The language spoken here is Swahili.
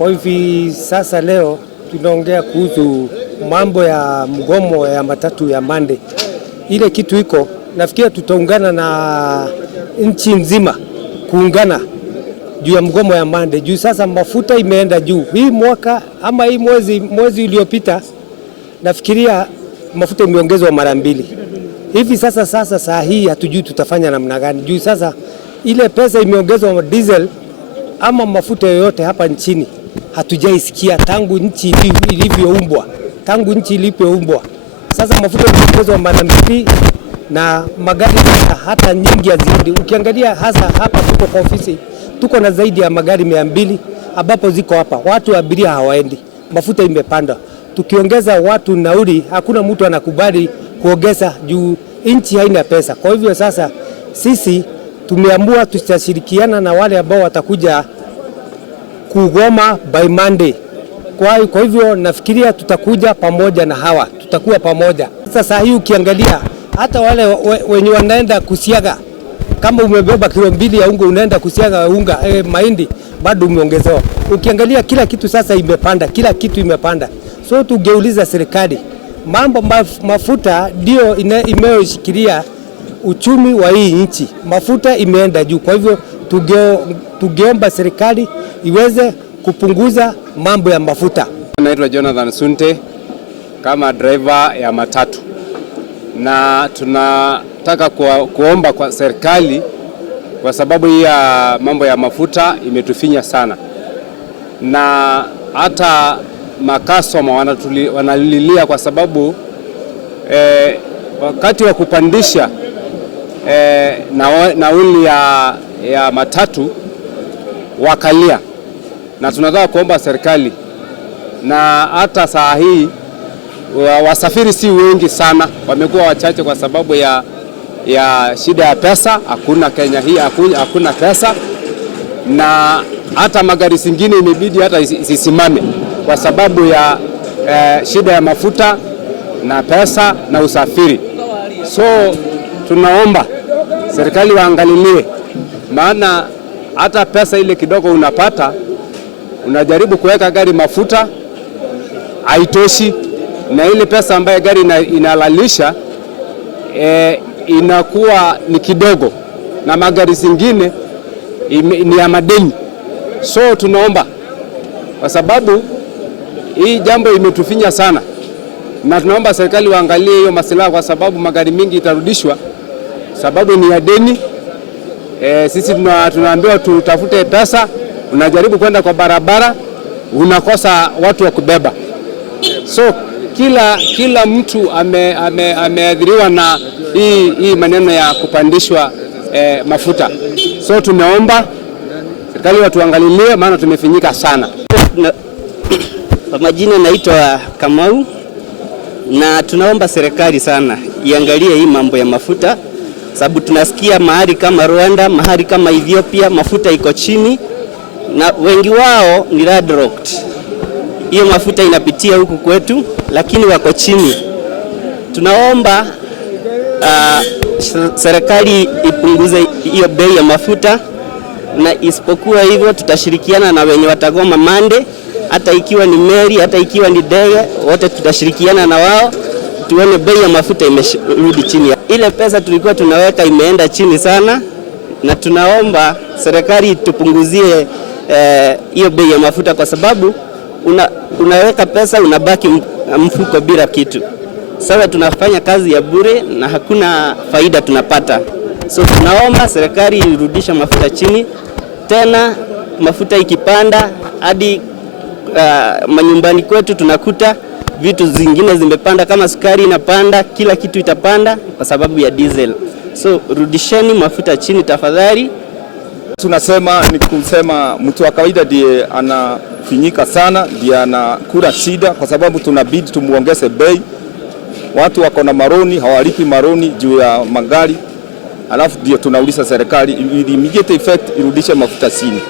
Kwa hivi sasa leo tunaongea kuhusu mambo ya mgomo ya matatu ya Monday. Ile kitu iko, nafikiria tutaungana na nchi nzima kuungana juu ya mgomo ya Monday. Juu sasa mafuta imeenda juu. Hii mwaka ama hii mwezi uliopita nafikiria mafuta imeongezwa mara 2. Hivi sasa saa hii hatujui tutafanya namna gani. Juu sasa ile pesa imeongezwa diesel ama mafuta yoyote hapa nchini hatujaisikia tangu nchi ilivyoumbwa. Sasa mafuta imeongezwa mara 2 na magari hata nyingi azidi. Ukiangalia hasa hapa tuko kwa ofisi, tuko na zaidi ya magari 200 ambapo ziko hapa. Watu abiria hawaendi. Mafuta imepanda. Tukiongeza watu nauli, hakuna mtu anakubali kuongeza juu nchi haina pesa. Kwa hivyo sasa sisi tumeamua tutashirikiana na wale ambao watakuja kugoma by Monday. Kwa hivyo nafikiria tutakuja pamoja na hawa, tutakuwa pamoja. Sasa hii ukiangalia hata wale wenye wanaenda kusiaga, kama umebeba kilo 2 ya unga unaenda kusiaga unga mahindi bado umeongezewa. Ukiangalia kila kitu sasa imepanda, kila kitu imepanda. So tugeuliza serikali, mambo mafuta ndio imeyoshikilia uchumi wa hii nchi. Mafuta imeenda juu. Kwa hivyo tugeomba serikali iweze kupunguza mambo ya mafuta. Naitwa Jonathan Sunte kama driver ya matatu, na tunataka kuomba kwa serikali kwa sababu hii ya mambo ya mafuta imetufinya sana, na hata makasoma wanalilia kwa sababu wakati wa kupandisha nauli ya matatu wakalia, na tunataka kuomba serikali, na hata saa hii wasafiri si wengi sana, wamekuwa wachache kwa sababu ya shida ya pesa. Hakuna Kenya hii, hakuna pesa, na hata magari zingine imebidi hata isisimame kwa sababu ya shida ya mafuta na pesa na usafiri. So tunaomba serikali waangalilie, maana hata pesa ile kidogo unapata, unajaribu kuweka gari mafuta haitoshi, na ile pesa ambayo gari inalalisha inakuwa ni kidogo, na magari zingine ni ya madeni. So tunaomba, kwa sababu hii jambo imetufinya sana, na tunaomba serikali waangalie hiyo masuala, kwa sababu magari mingi itarudishwa sababu ni ya deni. Sisi tunaambiwa tutafute pesa, unajaribu kwenda kwa barabara unakosa watu wa kubeba. So kila mtu ameadhiriwa na hii maneno ya kupandishwa mafuta. So tunaomba serikali watuangalilie, maana tumefinyika sana. Kwa majina naitwa Kamau, na tunaomba serikali sana iangalie hii mambo ya mafuta, sababu tunasikia mahali kama Rwanda, mahali kama Ethiopia mafuta iko chini na wengi wao ni landlocked. Hiyo mafuta inapitia huku kwetu lakini wako chini. Tunaomba serikali ipunguze hiyo bei ya mafuta, na isipokuwa hivyo tutashirikiana na wenye watagoma Monday, hata ikiwa ni meli, hata ikiwa ni ndege, wote tutashirikiana na wao tuone bei ya mafuta imerudi chini. Ile pesa tulikuwa tunaweka imeenda chini sana, na tunaomba serikali tupunguzie hiyo bei ya mafuta, kwa sababu unaweka pesa unabaki mfuko bila kitu. Sasa tunafanya kazi ya bure na hakuna faida tunapata. So tunaomba serikali irudisha mafuta chini. Tena mafuta ikipanda hadi manyumbani kwetu tunakuta vitu zingine zimepanda, kama sukari inapanda, kila kitu itapanda kwa sababu ya diesel. So rudisheni mafuta chini tafadhali. Tunasema ni kusema mtu wa kawaida ndiye anafinyika sana, ndiye anakula shida, kwa sababu tunabidi tumuongeze bei. Watu wako na maroni hawalipi maroni juu ya magari, alafu ndio tunauliza serikali immediate effect irudishe mafuta chini.